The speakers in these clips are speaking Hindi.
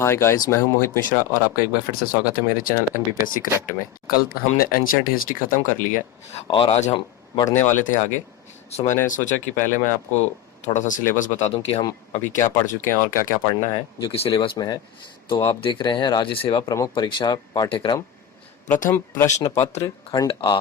हाय गाइस, मैं हूं मोहित मिश्रा और आपका एक बार फिर से स्वागत है मेरे चैनल एमबीपीएससी क्रैक्ट में। कल हमने एंशिएंट हिस्ट्री ख़त्म कर ली है और आज हम बढ़ने वाले थे आगे। सो मैंने सोचा कि पहले मैं आपको थोड़ा सा सिलेबस बता दूं कि हम अभी क्या पढ़ चुके हैं और क्या क्या पढ़ना है जो कि सिलेबस में है। तो आप देख रहे हैं राज्य सेवा प्रमुख परीक्षा पाठ्यक्रम, प्रथम प्रश्न पत्र खंड आ।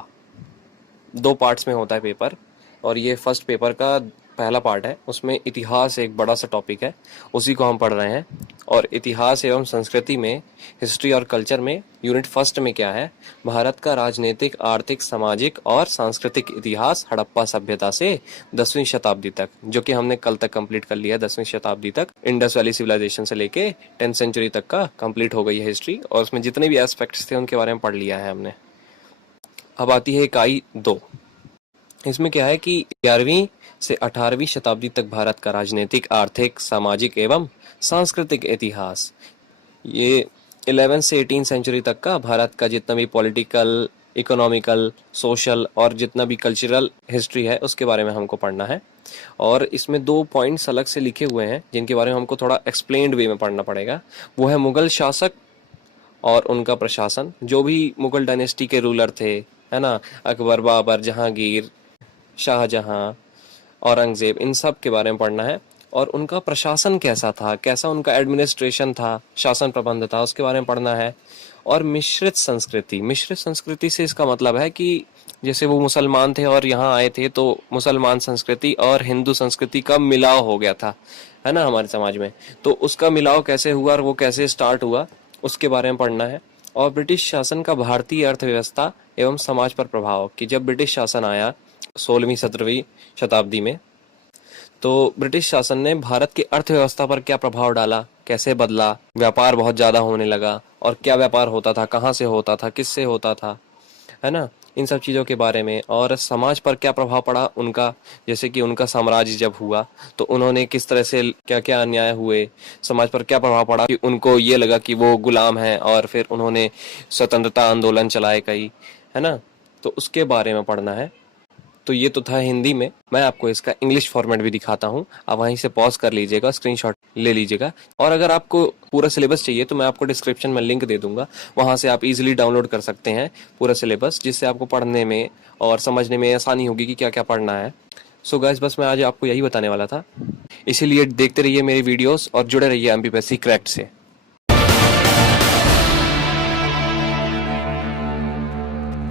2 पार्ट्स में होता है पेपर और ये फर्स्ट पेपर का पहला पार्ट है। उसमें इतिहास एक बड़ा सा टॉपिक है, उसी को हम पढ़ रहे हैं। और इतिहास एवं संस्कृति में, हिस्ट्री और कल्चर में यूनिट फर्स्ट में क्या है, भारत का राजनीतिक, आर्थिक, सामाजिक और सांस्कृतिक इतिहास हड़प्पा सभ्यता से 10वीं शताब्दी तक, जो कि हमने कल तक कंप्लीट कर लिया है। 10वीं शताब्दी तक इंडस वैली सिविलाइजेशन से लेके 10th सेंचुरी तक का कंप्लीट हो गई है हिस्ट्री, और उसमें जितने भी एस्पेक्ट्स थे उनके बारे में पढ़ लिया है हमने। अब आती है इकाई 2। इसमें क्या है कि 11वीं से 18वीं शताब्दी तक भारत का राजनीतिक, आर्थिक, सामाजिक एवं सांस्कृतिक इतिहास, ये 11 से 18 सेंचुरी तक का भारत का जितना भी पॉलिटिकल, इकोनॉमिकल, सोशल और जितना भी कल्चरल हिस्ट्री है उसके बारे में हमको पढ़ना है। और इसमें 2 पॉइंट्स अलग से लिखे हुए हैं जिनके बारे में हमको थोड़ा एक्सप्लेन्ड वे में पढ़ना पड़ेगा। वो है मुगल शासक और उनका प्रशासन, जो भी मुगल डायनेस्टी के रूलर थे, है ना, अकबर, बाबर, जहांगीर, शाहजहां, औरंगजेब, इन सब के बारे में पढ़ना है। और उनका प्रशासन कैसा था, कैसा उनका एडमिनिस्ट्रेशन था, शासन प्रबंध था, उसके बारे में पढ़ना है। और मिश्रित संस्कृति, मिश्रित संस्कृति से इसका मतलब है कि जैसे वो मुसलमान थे और यहाँ आए थे तो मुसलमान संस्कृति और हिंदू संस्कृति का मिलाव हो गया था, है ना, हमारे समाज में। तो उसका मिलाव कैसे हुआ और वो कैसे स्टार्ट हुआ, उसके बारे में पढ़ना है। और ब्रिटिश शासन का भारतीय अर्थव्यवस्था एवं समाज पर प्रभाव, कि जब ब्रिटिश शासन आया 16वीं 17वीं शताब्दी में, तो ब्रिटिश शासन ने भारत की अर्थव्यवस्था पर क्या प्रभाव डाला, कैसे बदला, व्यापार बहुत ज़्यादा होने लगा, और क्या व्यापार होता था, कहाँ से होता था, किससे होता था, है ना, इन सब चीज़ों के बारे में। और समाज पर क्या प्रभाव पड़ा उनका, जैसे कि उनका साम्राज्य जब हुआ तो उन्होंने किस तरह से क्या क्या अन्याय हुए, समाज पर क्या प्रभाव पड़ा कि उनको ये लगा कि वो गुलाम हैं, और फिर उन्होंने स्वतंत्रता आंदोलन चलाए कई, है ना, तो उसके बारे में पढ़ना है। तो ये तो था हिंदी में। मैं आपको इसका इंग्लिश फॉर्मेट भी दिखाता हूँ, आप वहीं से पॉज कर लीजिएगा, स्क्रीनशॉट ले लीजिएगा। और अगर आपको पूरा सिलेबस चाहिए तो मैं आपको डिस्क्रिप्शन में लिंक दे दूंगा, वहां से आप इजीली डाउनलोड कर सकते हैं पूरा सिलेबस, जिससे आपको पढ़ने में और समझने में आसानी होगी कि क्या क्या पढ़ना है। सो गाइस, बस मैं आज आपको यही बताने वाला था, इसीलिए देखते रहिए मेरी वीडियोस और जुड़े रहिए एमपीएससी क्रैक्ट से।